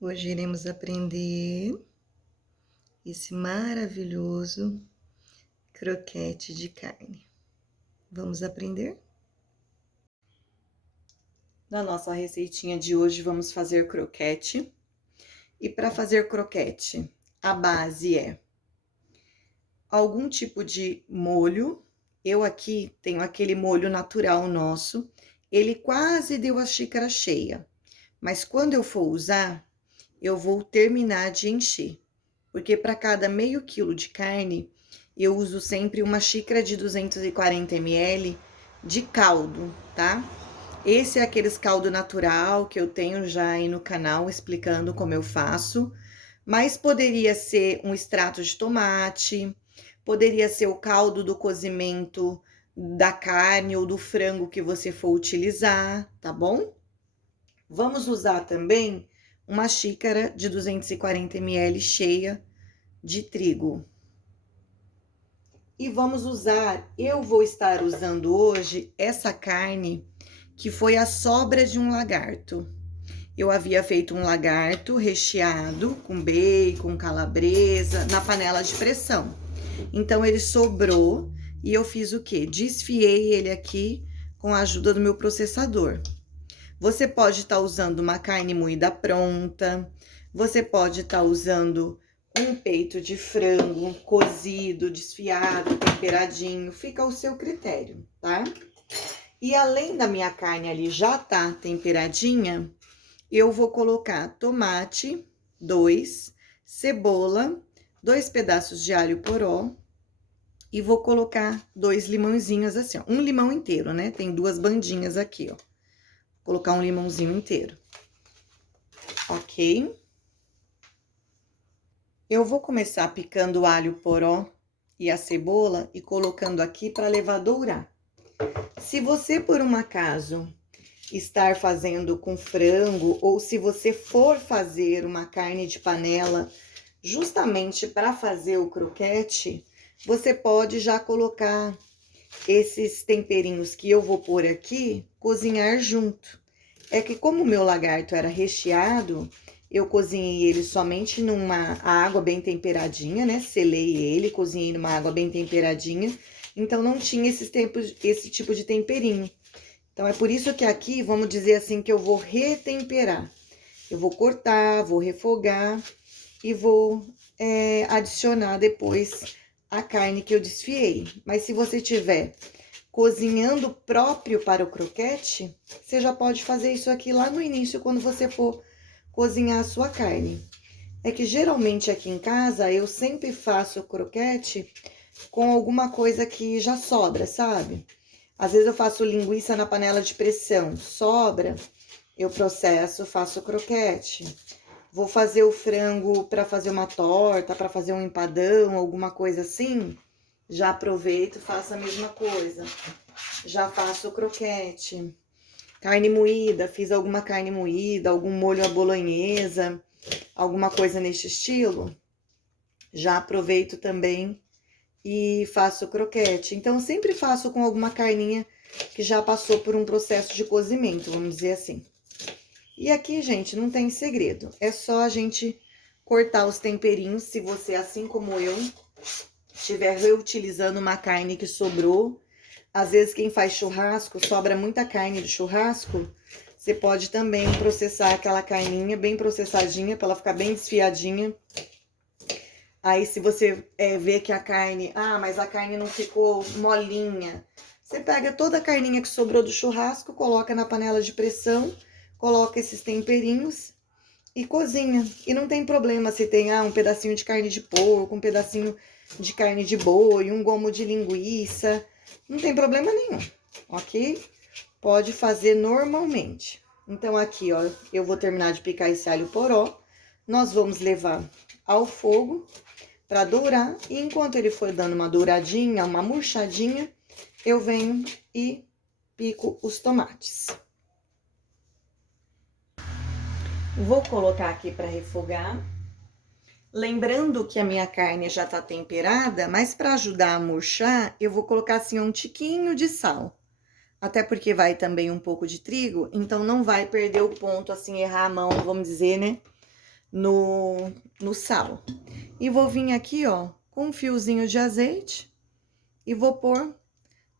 Hoje iremos aprender esse maravilhoso croquete de carne. Vamos aprender? Na nossa receitinha de hoje, vamos fazer croquete. E para fazer croquete, a base é algum tipo de molho. Eu aqui tenho aquele molho natural nosso. Ele quase deu a xícara cheia. Mas quando eu for usar, eu vou terminar de encher. Porque para cada meio quilo de carne, eu uso sempre uma xícara de 240 ml de caldo, tá? Esse é aqueles caldo natural que eu tenho já aí no canal explicando como eu faço, mas poderia ser um extrato de tomate, poderia ser o caldo do cozimento da carne ou do frango que você for utilizar, tá bom? Vamos usar também uma xícara de 240 ml cheia de trigo. E vamos usar, eu vou estar usando hoje essa carne que foi a sobra de um lagarto. Eu havia feito um lagarto recheado com bacon, calabresa, na panela de pressão. Então ele sobrou e eu fiz o quê? Desfiei ele aqui com a ajuda do meu processador. Você pode estar usando uma carne moída pronta, você pode estar usando um peito de frango cozido, desfiado, temperadinho, fica ao seu critério, tá? E além da minha carne ali já tá temperadinha, eu vou colocar tomate, 2, cebola, 2 pedaços de alho poró e vou colocar 2 limãozinhos assim, ó, um limão inteiro, né? Tem 2 bandinhas aqui, ó. Vou colocar um limãozinho inteiro. Ok? Eu vou começar picando o alho poró e a cebola e colocando aqui para levar a dourar. Se você, por um acaso, estar fazendo com frango ou se você for fazer uma carne de panela justamente para fazer o croquete, você pode já colocar esses temperinhos que eu vou pôr aqui, cozinhar junto. É que como o meu lagarto era recheado, eu cozinhei ele somente numa água bem temperadinha, né? Selei ele, cozinhei numa água bem temperadinha. Então, não tinha esse tipo de temperinho. Então, é por isso que aqui, vamos dizer assim, que eu vou retemperar. Eu vou cortar, vou refogar e vou adicionar depois a carne que eu desfiei. Mas se você tiver cozinhando próprio para o croquete, você já pode fazer isso aqui lá no início, quando você for cozinhar a sua carne. É que geralmente aqui em casa eu sempre faço o croquete com alguma coisa que já sobra, sabe? Às vezes eu faço linguiça na panela de pressão, sobra, eu processo, faço o croquete. Vou fazer o frango para fazer uma torta, para fazer um empadão, alguma coisa assim, já aproveito e faço a mesma coisa. Já faço o croquete. Carne moída, fiz alguma carne moída, algum molho à bolonhesa, alguma coisa nesse estilo. Já aproveito também e faço o croquete. Então, sempre faço com alguma carninha que já passou por um processo de cozimento, vamos dizer assim. E aqui, gente, não tem segredo. É só a gente cortar os temperinhos, se você, assim como eu, estiver reutilizando uma carne que sobrou. Às vezes, quem faz churrasco, sobra muita carne do churrasco, você pode também processar aquela carninha bem processadinha, para ela ficar bem desfiadinha. Aí, se você vê que a carne... Ah, mas a carne não ficou molinha. Você pega toda a carninha que sobrou do churrasco, coloca na panela de pressão, coloca esses temperinhos e cozinha. E não tem problema se tem um pedacinho de carne de porco, um pedacinho de carne de boi, um gomo de linguiça. Não tem problema nenhum, ok? Pode fazer normalmente. Então, aqui, ó, eu vou terminar de picar esse alho poró. Nós vamos levar ao fogo para dourar. E enquanto ele for dando uma douradinha, uma murchadinha, eu venho e pico os tomates. Vou colocar aqui para refogar. Lembrando que a minha carne já tá temperada, mas para ajudar a murchar, eu vou colocar assim um tiquinho de sal. Até porque vai também um pouco de trigo, então não vai perder o ponto, assim, errar a mão, vamos dizer, né? no sal. E vou vir aqui, ó, com um fiozinho de azeite e vou pôr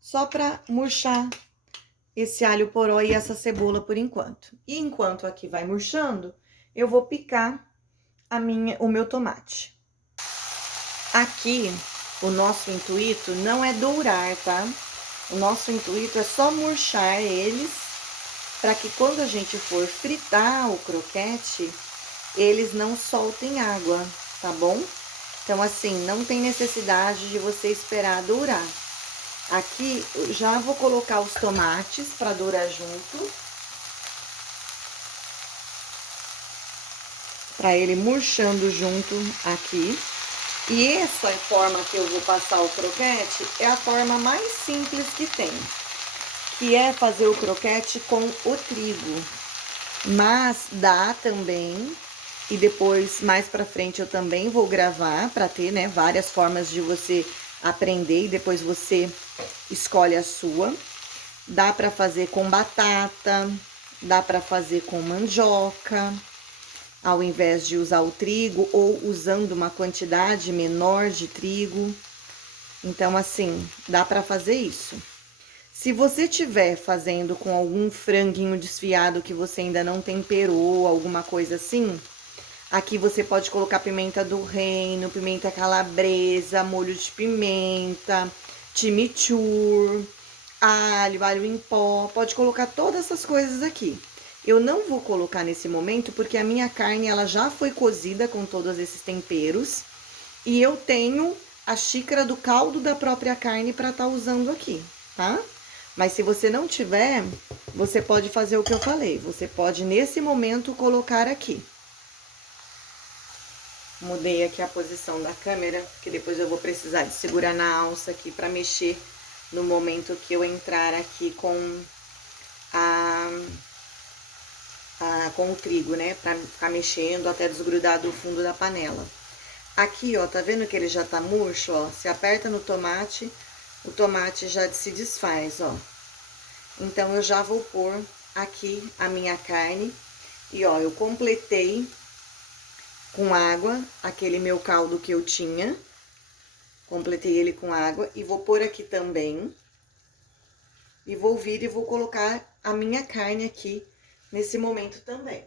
só pra murchar esse alho poró e essa cebola por enquanto. E enquanto aqui vai murchando, eu vou picar o meu tomate. Aqui, o nosso intuito não é dourar, tá? O nosso intuito é só murchar eles, para que quando a gente for fritar o croquete, eles não soltem água, tá bom? Então, assim, não tem necessidade de você esperar dourar. Aqui, eu já vou colocar os tomates para dourar junto. Para ele murchando junto aqui. E essa forma que eu vou passar o croquete é a forma mais simples que tem, que é fazer o croquete com o trigo. Mas dá também, e depois, mais pra frente, eu também vou gravar para ter, né, várias formas de você aprender e depois você escolhe a sua. Dá para fazer com batata, dá para fazer com mandioca, ao invés de usar o trigo, ou usando uma quantidade menor de trigo. Então, assim, dá para fazer isso. Se você estiver fazendo com algum franguinho desfiado que você ainda não temperou, alguma coisa assim, aqui você pode colocar pimenta do reino, pimenta calabresa, molho de pimenta, chimichurri, alho em pó, pode colocar todas essas coisas aqui. Eu não vou colocar nesse momento porque a minha carne ela já foi cozida com todos esses temperos e eu tenho a xícara do caldo da própria carne para estar usando aqui, tá? Mas se você não tiver, você pode fazer o que eu falei. Você pode nesse momento colocar aqui. Mudei aqui a posição da câmera, porque depois eu vou precisar de segurar na alça aqui para mexer no momento que eu entrar aqui com com o trigo, né? Pra ficar mexendo até desgrudar do fundo da panela. Aqui, ó, tá vendo que ele já tá murcho, ó? Se aperta no tomate, o tomate já se desfaz, ó. Então, eu já vou pôr aqui a minha carne. E, ó, eu completei com água aquele meu caldo que eu tinha. Completei ele com água e vou pôr aqui também. E vou vir e vou colocar a minha carne aqui nesse momento também.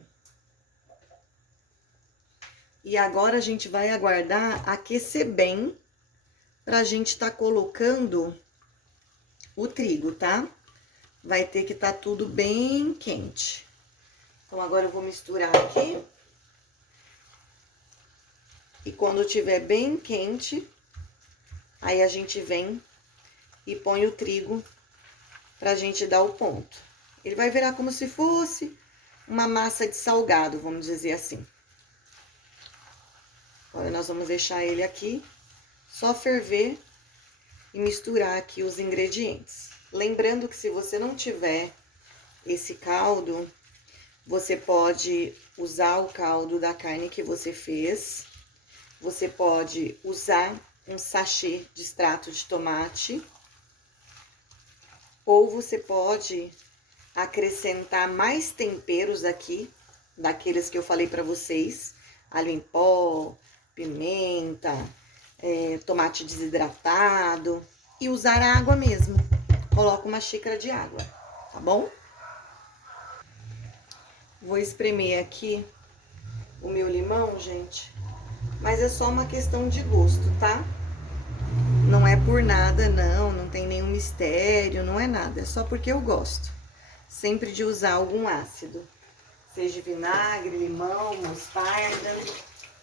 E agora a gente vai aguardar aquecer bem pra gente tá colocando o trigo, tá? Vai ter que tá tudo bem quente. Então, agora eu vou misturar aqui. E quando tiver bem quente, aí a gente vem e põe o trigo pra gente dar o ponto. Ele vai virar como se fosse uma massa de salgado, vamos dizer assim. Agora, nós vamos deixar ele aqui, só ferver e misturar aqui os ingredientes. Lembrando que se você não tiver esse caldo, você pode usar o caldo da carne que você fez. Você pode usar um sachê de extrato de tomate. Ou você pode acrescentar mais temperos aqui, daqueles que eu falei pra vocês. Alho em pó, pimenta, tomate desidratado. E usar a água mesmo. Coloca uma xícara de água, tá bom? Vou espremer aqui o meu limão, gente. Mas é só uma questão de gosto, tá? Não é por nada, não. Não tem nenhum mistério, não é nada. É só porque eu gosto. Sempre de usar algum ácido. Seja vinagre, limão, mostarda.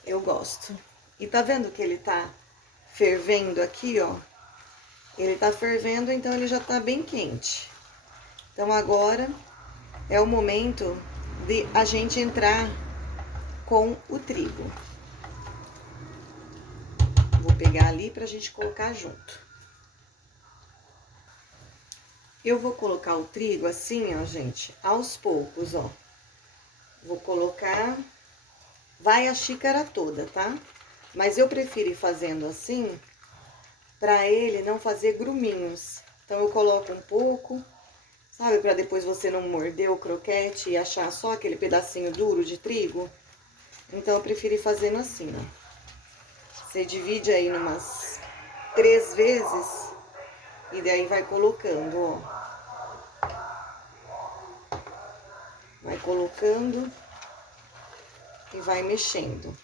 Eu gosto. E tá vendo que ele tá fervendo aqui, ó? Ele tá fervendo, então ele já tá bem quente. Então, agora é o momento de a gente entrar com o trigo. Vou pegar ali pra gente colocar junto. Eu vou colocar o trigo assim, ó, gente, aos poucos, ó. Vou colocar, vai a xícara toda, tá? Mas eu prefiro ir fazendo assim, pra ele não fazer gruminhos. Então, eu coloco um pouco, sabe? Pra depois você não morder o croquete e achar só aquele pedacinho duro de trigo. Então, eu preferi fazendo assim, ó. Você divide aí numas 3 vezes e daí vai colocando, ó. Vai colocando e vai mexendo.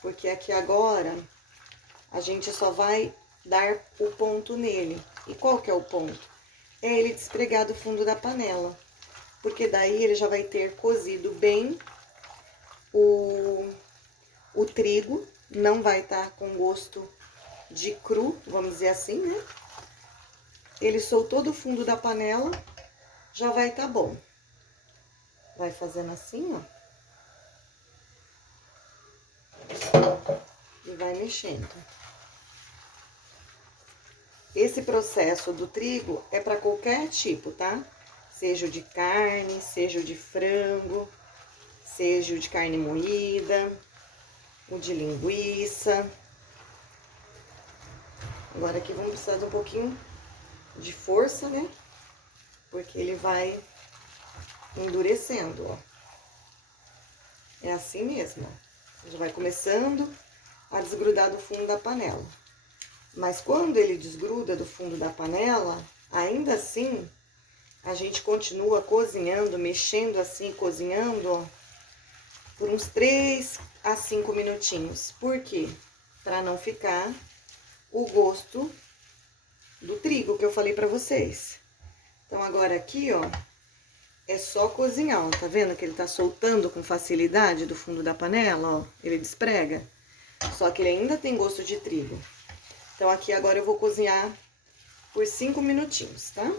Porque aqui agora a gente só vai dar o ponto nele. E qual que é o ponto? É ele despregar do fundo da panela. Porque daí ele já vai ter cozido bem o trigo, não vai estar com gosto de cru, vamos dizer assim, né? Ele soltou do fundo da panela, já vai estar bom. Vai fazendo assim, ó. E vai mexendo. Esse processo do trigo é para qualquer tipo, tá? Seja o de carne, seja o de frango, seja o de carne moída, o de linguiça. Agora aqui vamos precisar de um pouquinho de força, né? Porque ele vai endurecendo, ó. É assim mesmo, ó. Já vai começando a desgrudar do fundo da panela. Mas quando ele desgruda do fundo da panela, ainda assim, a gente continua cozinhando, mexendo assim, cozinhando, ó, por uns 3 a 5 minutinhos. Por quê? Para não ficar o gosto do trigo que eu falei pra vocês. Então, agora aqui, ó, é só cozinhar, ó. Tá vendo que ele tá soltando com facilidade do fundo da panela, ó? Ele desprega. Só que ele ainda tem gosto de trigo. Então, aqui agora eu vou cozinhar por 5 minutinhos, tá?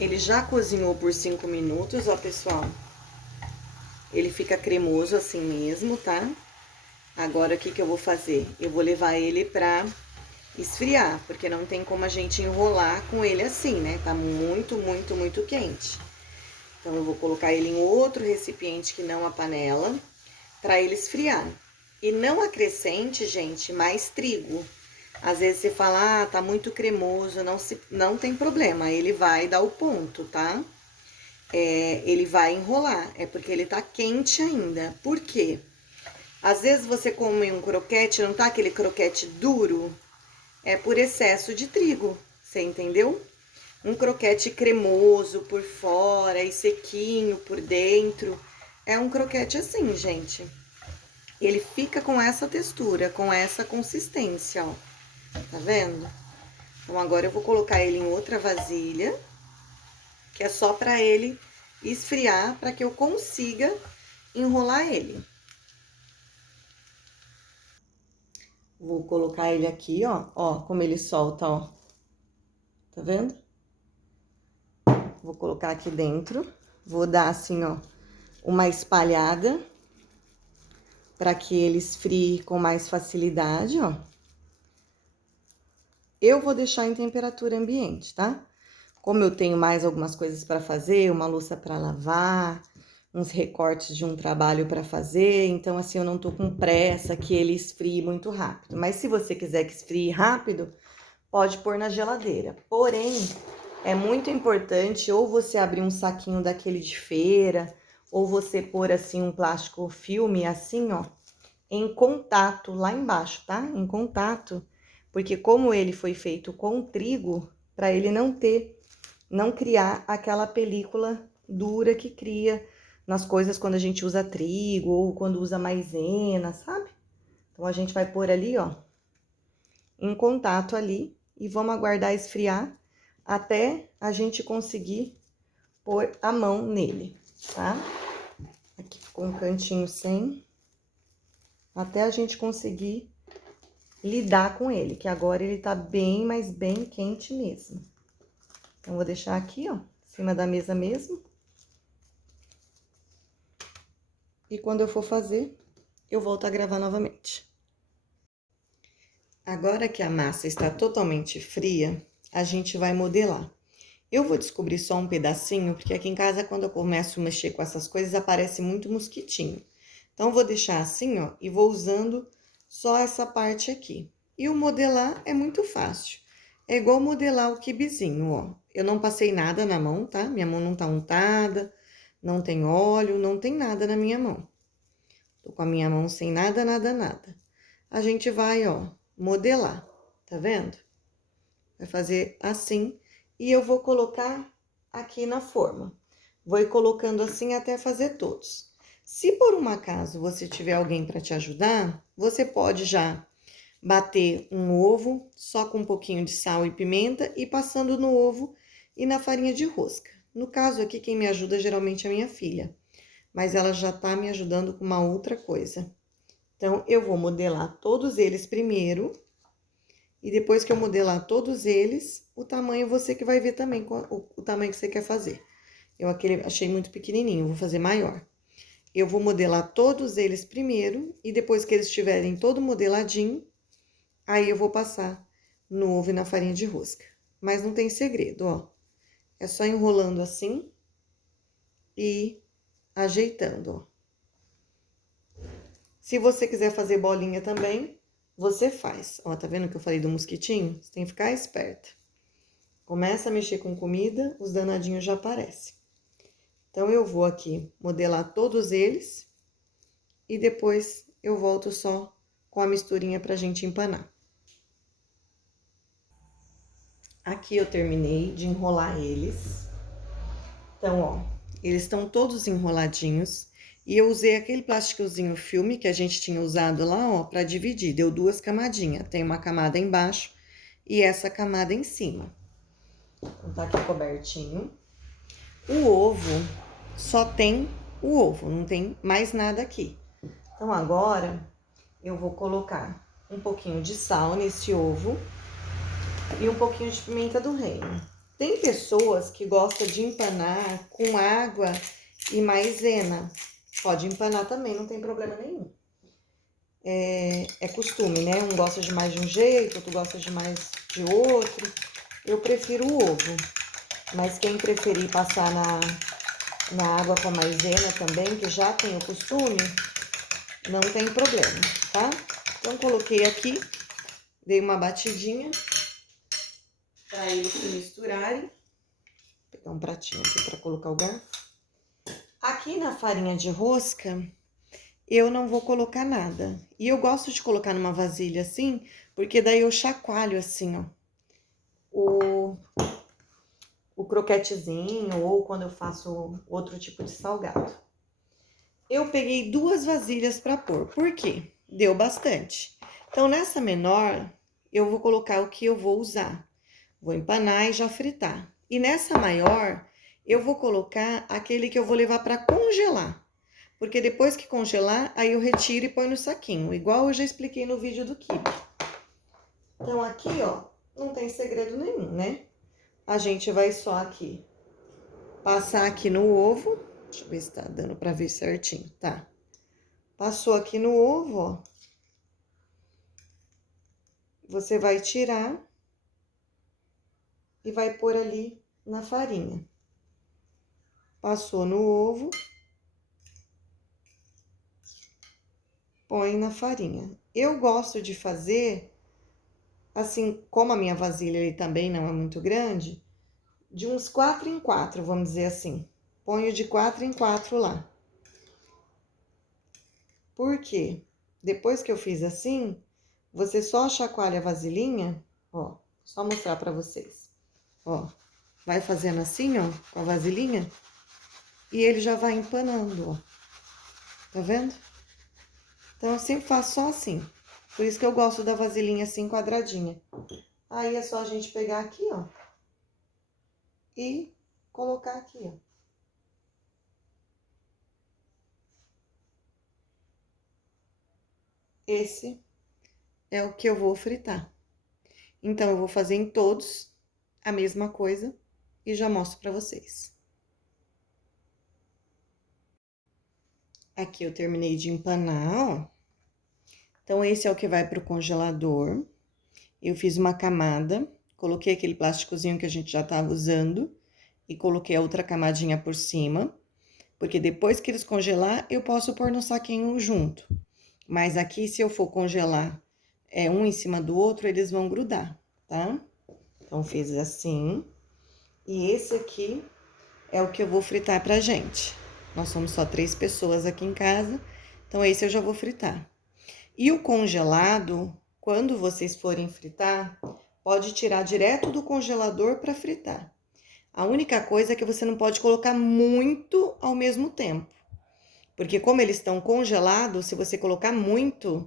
Ele já cozinhou por 5 minutos, ó, pessoal. Ele fica cremoso assim mesmo, tá? Agora, o que que eu vou fazer? Eu vou levar ele pra esfriar, porque não tem como a gente enrolar com ele assim, né? Tá muito, muito, muito quente. Então, eu vou colocar ele em outro recipiente que não a panela, pra ele esfriar. E não acrescente, gente, mais trigo. Às vezes você fala, ah, tá muito cremoso, não tem problema, ele vai dar o ponto, tá? Ele vai enrolar, é porque ele tá quente ainda. Por quê? Às vezes você come um croquete, não tá aquele croquete duro? É por excesso de trigo, você entendeu? Um croquete cremoso por fora e sequinho por dentro, é um croquete assim, gente. Ele fica com essa textura, com essa consistência, ó. Tá vendo? Então, agora eu vou colocar ele em outra vasilha, que é só pra ele esfriar, pra que eu consiga enrolar ele. Vou colocar ele aqui, ó. Ó, como ele solta, ó. Tá vendo? Vou colocar aqui dentro. Vou dar assim, ó, uma espalhada pra que ele esfrie com mais facilidade, ó. Eu vou deixar em temperatura ambiente, tá? Como eu tenho mais algumas coisas para fazer, uma louça para lavar, uns recortes de um trabalho para fazer, então assim eu não tô com pressa que ele esfrie muito rápido. Mas se você quiser que esfrie rápido, pode pôr na geladeira. Porém, é muito importante ou você abrir um saquinho daquele de feira, ou você pôr assim um plástico filme assim, ó, em contato lá embaixo, tá? Em contato, porque como ele foi feito com trigo, para ele não criar aquela película dura que cria nas coisas quando a gente usa trigo ou quando usa maisena, sabe? Então, a gente vai pôr ali, ó, em contato ali e vamos aguardar esfriar até a gente conseguir pôr a mão nele, tá? Aqui ficou um cantinho sem, até a gente conseguir lidar com ele, que agora ele tá bem, mas bem quente mesmo. Então, vou deixar aqui, ó, em cima da mesa mesmo. E quando eu for fazer, eu volto a gravar novamente. Agora que a massa está totalmente fria, a gente vai modelar. Eu vou descobrir só um pedacinho, porque aqui em casa, quando eu começo a mexer com essas coisas, aparece muito mosquitinho. Então, vou deixar assim, ó, e vou usando só essa parte aqui. E o modelar é muito fácil. É igual modelar o quibezinho, ó. Eu não passei nada na mão, tá? Minha mão não tá untada, não tem óleo, não tem nada na minha mão. Tô com a minha mão sem nada, nada, nada. A gente vai, ó, modelar, tá vendo? Vai fazer assim e eu vou colocar aqui na forma. Vou ir colocando assim até fazer todos. Se por um acaso você tiver alguém para te ajudar, você pode já bater um ovo só com um pouquinho de sal e pimenta e passando no ovo e na farinha de rosca. No caso aqui, quem me ajuda geralmente é a minha filha, mas ela já tá me ajudando com uma outra coisa. Então, eu vou modelar todos eles primeiro, e depois que eu modelar todos eles, o tamanho você que vai ver também, o tamanho que você quer fazer. Eu aquele achei muito pequenininho, vou fazer maior. Eu vou modelar todos eles primeiro, e depois que eles estiverem todo modeladinho, aí eu vou passar no ovo e na farinha de rosca. Mas não tem segredo, ó. É só enrolando assim e ajeitando, ó. Se você quiser fazer bolinha também, você faz. Ó, tá vendo que eu falei do mosquitinho? Você tem que ficar esperta. Começa a mexer com comida, os danadinhos já aparecem. Então, eu vou aqui modelar todos eles e depois eu volto só com a misturinha pra gente empanar. Aqui eu terminei de enrolar eles. Então, ó, eles estão todos enroladinhos. E eu usei aquele plásticozinho filme que a gente tinha usado lá, ó, pra dividir. Deu duas camadinhas. Tem uma camada embaixo e essa camada em cima. Então, tá aqui cobertinho. O ovo, só tem o ovo, não tem mais nada aqui. Então, agora, eu vou colocar um pouquinho de sal nesse ovo e um pouquinho de pimenta do reino. Tem pessoas que gostam de empanar com água e maisena. Pode empanar também, não tem problema nenhum. É costume, né? Um gosta de mais de um jeito, outro gosta de mais de outro. Eu prefiro o ovo. Mas quem preferir passar na água com maisena também, que já tem o costume, não tem problema, tá? Então, coloquei aqui, dei uma batidinha para eles se misturarem. Vou pegar um pratinho aqui para colocar o garfo. Aqui na farinha de rosca, eu não vou colocar nada. E eu gosto de colocar numa vasilha assim, porque daí eu chacoalho assim, ó. O croquetezinho ou quando eu faço outro tipo de salgado. Eu peguei 2 vasilhas para pôr. Por quê? Deu bastante. Então, nessa menor, eu vou colocar o que eu vou usar. Vou empanar e já fritar. E nessa maior, eu vou colocar aquele que eu vou levar para congelar. Porque depois que congelar, aí eu retiro e põe no saquinho. Igual eu já expliquei no vídeo do quibe. Então, aqui, ó, não tem segredo nenhum, né? A gente vai só aqui passar aqui no ovo. Deixa eu ver se tá dando pra ver certinho. Tá. Passou aqui no ovo, ó. Você vai tirar e vai pôr ali na farinha. Passou no ovo. Põe na farinha. Eu gosto de fazer, assim, como a minha vasilha ali também não é muito grande, de uns 4 em 4, vamos dizer assim. Ponho de 4 em 4 lá. Por quê? Depois que eu fiz assim, você só chacoalha a vasilhinha, ó, só mostrar pra vocês. Ó, vai fazendo assim, ó, com a vasilhinha, e ele já vai empanando, ó. Tá vendo? Então, eu sempre faço só assim. Por isso que eu gosto da vasilhinha assim, quadradinha. Aí, é só a gente pegar aqui, ó, e colocar aqui, ó. Esse é o que eu vou fritar. Então, eu vou fazer em todos a mesma coisa e já mostro pra vocês. Aqui eu terminei de empanar, ó. Então, esse é o que vai pro congelador. Eu fiz uma camada, coloquei aquele plásticozinho que a gente já tava usando e coloquei a outra camadinha por cima, porque depois que eles congelar, eu posso pôr no saquinho junto. Mas aqui, se eu for congelar um em cima do outro, eles vão grudar, tá? Então, fiz assim. E esse aqui é o que eu vou fritar pra gente. Nós somos só 3 pessoas aqui em casa, então esse eu já vou fritar. E o congelado, quando vocês forem fritar, pode tirar direto do congelador para fritar. A única coisa é que você não pode colocar muito ao mesmo tempo. Porque como eles estão congelados, se você colocar muito,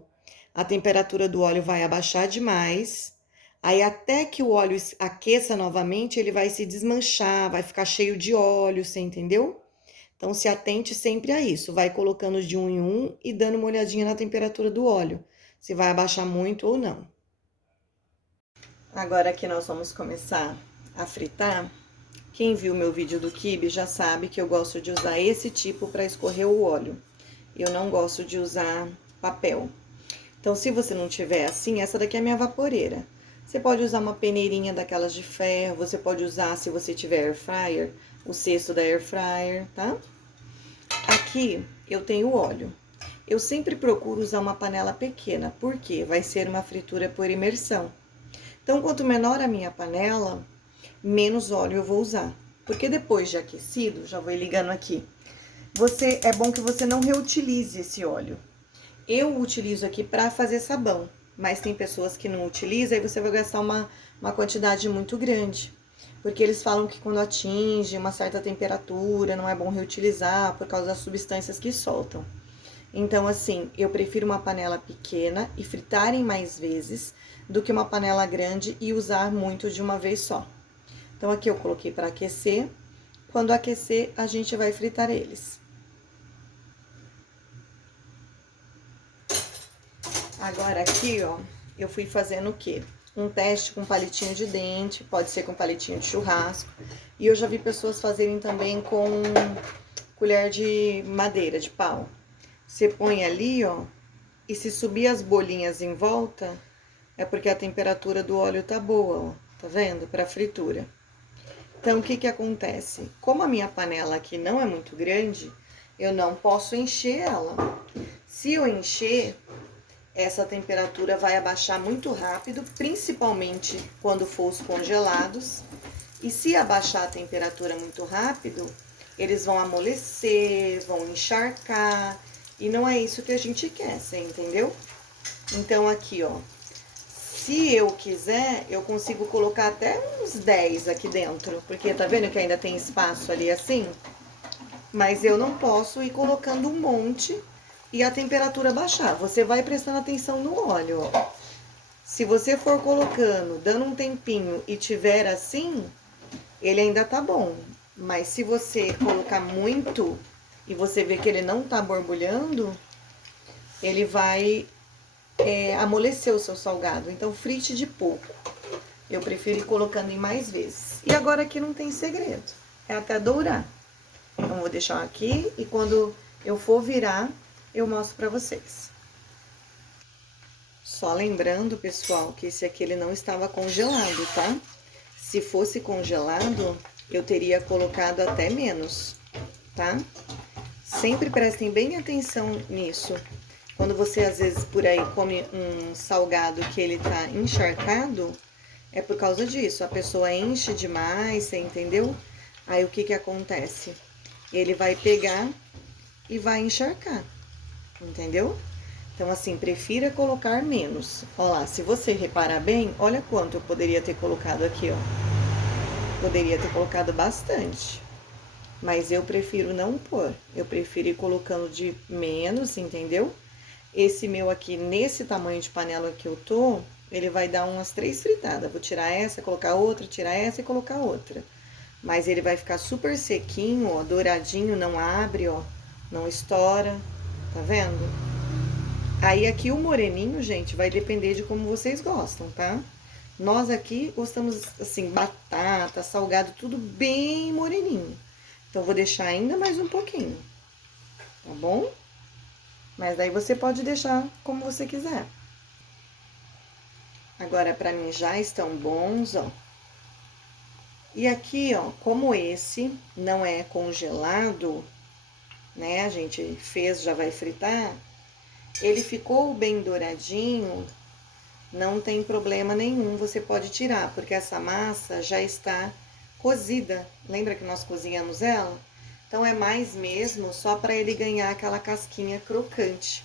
a temperatura do óleo vai abaixar demais. Aí até que o óleo aqueça novamente, ele vai se desmanchar, vai ficar cheio de óleo, você entendeu? Então se atente sempre a isso. Vai colocando de um em um e dando uma olhadinha na temperatura do óleo, se vai abaixar muito ou não. Agora que nós vamos começar a fritar. Quem viu meu vídeo do quibe já sabe que eu gosto de usar esse tipo para escorrer o óleo. Eu não gosto de usar papel. Então, se você não tiver assim, essa daqui é a minha vaporeira. Você pode usar uma peneirinha daquelas de ferro, você pode usar, se você tiver air fryer, o cesto da air fryer, tá? Aqui eu tenho óleo. Eu sempre procuro usar uma panela pequena, porque vai ser uma fritura por imersão. Então, quanto menor a minha panela, menos óleo eu vou usar. Porque depois de aquecido, já vou ligando aqui, é bom que você não reutilize esse óleo. Eu utilizo aqui para fazer sabão, mas tem pessoas que não utilizam, aí você vai gastar uma quantidade muito grande. Porque eles falam que quando atinge uma certa temperatura, não é bom reutilizar por causa das substâncias que soltam. Então, assim, eu prefiro uma panela pequena e fritar em mais vezes do que uma panela grande e usar muito de uma vez só. Então, aqui eu coloquei para aquecer. Quando aquecer, a gente vai fritar eles. Agora, aqui, ó, eu fui fazendo o quê? Um teste com palitinho de dente, pode ser com palitinho de churrasco. E eu já vi pessoas fazerem também com colher de madeira, de pau. Você põe ali, ó, e se subir as bolinhas em volta, é porque a temperatura do óleo tá boa, ó, tá vendo? Para fritura. Então, o que que acontece? Como a minha panela aqui não é muito grande, eu não posso encher ela. Se eu encher, essa temperatura vai abaixar muito rápido, principalmente quando for os congelados. E se abaixar a temperatura muito rápido, eles vão amolecer, vão encharcar, e não é isso que a gente quer, você entendeu? Então, aqui, ó, se eu quiser, eu consigo colocar até uns 10 aqui dentro, porque tá vendo que ainda tem espaço ali assim? Mas eu não posso ir colocando um monte e a temperatura baixar. Você vai prestando atenção no óleo, ó. Se você for colocando, dando um tempinho e tiver assim, ele ainda tá bom. Mas se você colocar muito e você ver que ele não tá borbulhando, ele vai amolecer o seu salgado. Então, frite de pouco. Eu prefiro ir colocando em mais vezes. E agora aqui não tem segredo. É até dourar. Então, vou deixar aqui e quando eu for virar, eu mostro pra vocês. Só lembrando, pessoal, que esse aqui ele não estava congelado, tá? Se fosse congelado, eu teria colocado até menos, tá? Sempre prestem bem atenção nisso. Quando você, às vezes, por aí come um salgado que ele tá encharcado, é por causa disso. A pessoa enche demais, você entendeu? Aí, o que que acontece? Ele vai pegar e vai encharcar, entendeu? Então, assim, prefira colocar menos. Ó lá, se você reparar bem, olha quanto eu poderia ter colocado aqui, ó. Poderia ter colocado bastante. Mas eu prefiro não pôr. Eu prefiro ir colocando de menos, entendeu? Esse meu aqui, nesse tamanho de panela que eu tô, ele vai dar umas 3 fritadas. Vou tirar essa, colocar outra, tirar essa e colocar outra. Mas ele vai ficar super sequinho, ó, douradinho, não abre, ó, não estoura, tá vendo? Aí aqui o moreninho, gente, vai depender de como vocês gostam, tá? Nós aqui gostamos, assim, batata, salgado, tudo bem moreninho. Então, vou deixar ainda mais um pouquinho, tá bom? Mas daí você pode deixar como você quiser. Agora, pra mim, já estão bons, ó. E aqui, ó, como esse não é congelado, né? A gente fez, já vai fritar. Ele ficou bem douradinho não tem problema nenhum, você pode tirar, porque essa massa já está cozida. Lembra que nós cozinhamos ela? Então é mais mesmo só para ele ganhar aquela casquinha crocante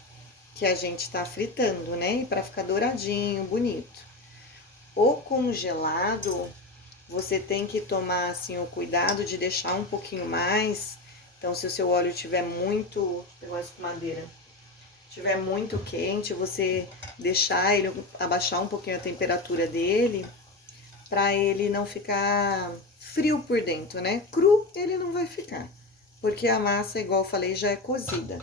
que a gente tá fritando, né? E para ficar douradinho, bonito. O congelado, você tem que tomar assim o cuidado de deixar um pouquinho mais. Então, se o seu óleo tiver muito, pegou a escumadeira, tiver muito quente, você deixar ele abaixar um pouquinho a temperatura dele, para ele não ficar frio por dentro, né? Cru ele não vai ficar, porque a massa, igual eu falei, já é cozida.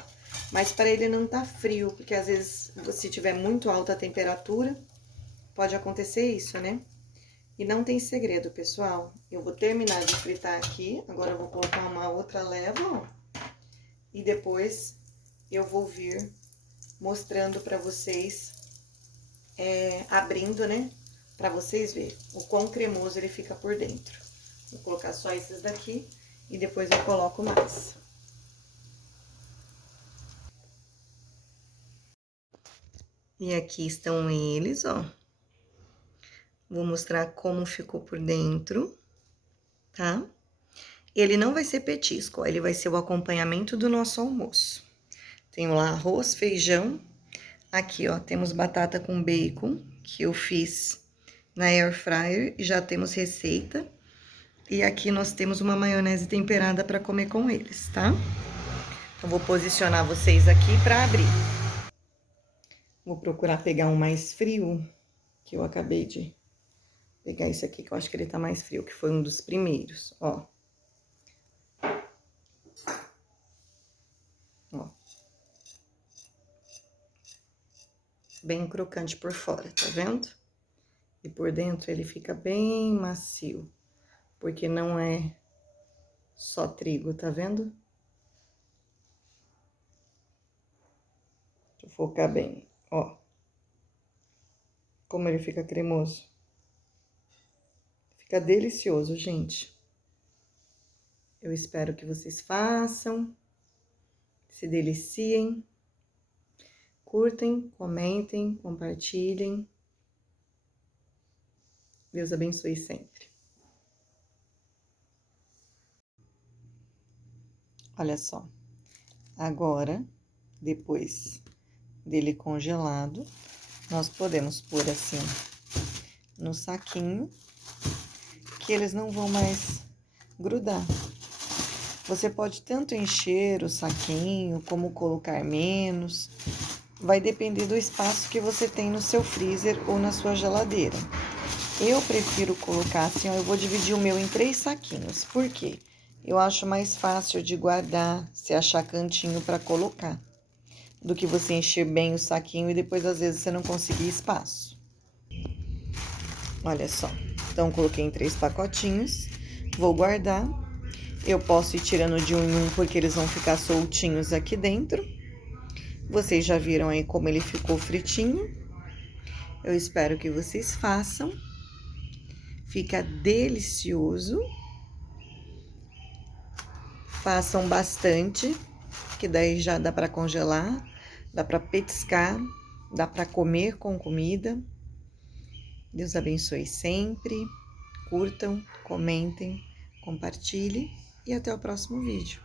Mas para ele não tá frio, porque às vezes se tiver muito alta a temperatura, pode acontecer isso, né? E não tem segredo, pessoal. Eu vou terminar de fritar aqui, agora eu vou colocar uma outra leva, ó. E depois eu vou vir mostrando para vocês, abrindo, né? Para vocês verem o quão cremoso ele fica por dentro. Vou colocar só esses daqui e depois eu coloco mais. E aqui estão eles, ó. Vou mostrar como ficou por dentro, tá? Ele não vai ser petisco, ó, ele vai ser o acompanhamento do nosso almoço. Tenho lá arroz, feijão. Aqui, ó, temos batata com bacon, que eu fiz na air fryer e já temos receita. E aqui nós temos uma maionese temperada para comer com eles, tá? Então, vou posicionar vocês aqui para abrir. Vou procurar pegar um mais frio, que eu acabei de pegar esse aqui, que eu acho que ele tá mais frio, que foi um dos primeiros, ó. Ó. Bem crocante por fora, tá vendo? E por dentro ele fica bem macio, porque não é só trigo, tá vendo? Deixa eu focar bem, ó. Como ele fica cremoso. Fica delicioso, gente. Eu espero que vocês façam, se deliciem, curtem, comentem, compartilhem. Deus abençoe sempre. Olha só, agora, depois dele congelado, nós podemos pôr assim no saquinho, que eles não vão mais grudar. Você pode tanto encher o saquinho, como colocar menos. Vai depender do espaço que você tem no seu freezer ou na sua geladeira. Eu prefiro colocar assim, ó, eu vou dividir o meu em 3 saquinhos. Por quê? Eu acho mais fácil de guardar, se achar cantinho para colocar, do que você encher bem o saquinho e depois às vezes você não conseguir espaço. Olha só. Então, coloquei em 3 pacotinhos. Vou guardar. Eu posso ir tirando de um em um, porque eles vão ficar soltinhos aqui dentro. Vocês já viram aí como ele ficou fritinho. Eu espero que vocês façam. Fica delicioso. Façam bastante, que daí já dá para congelar, dá para petiscar, dá para comer com comida. Deus abençoe sempre. Curtam, comentem, compartilhem e até o próximo vídeo.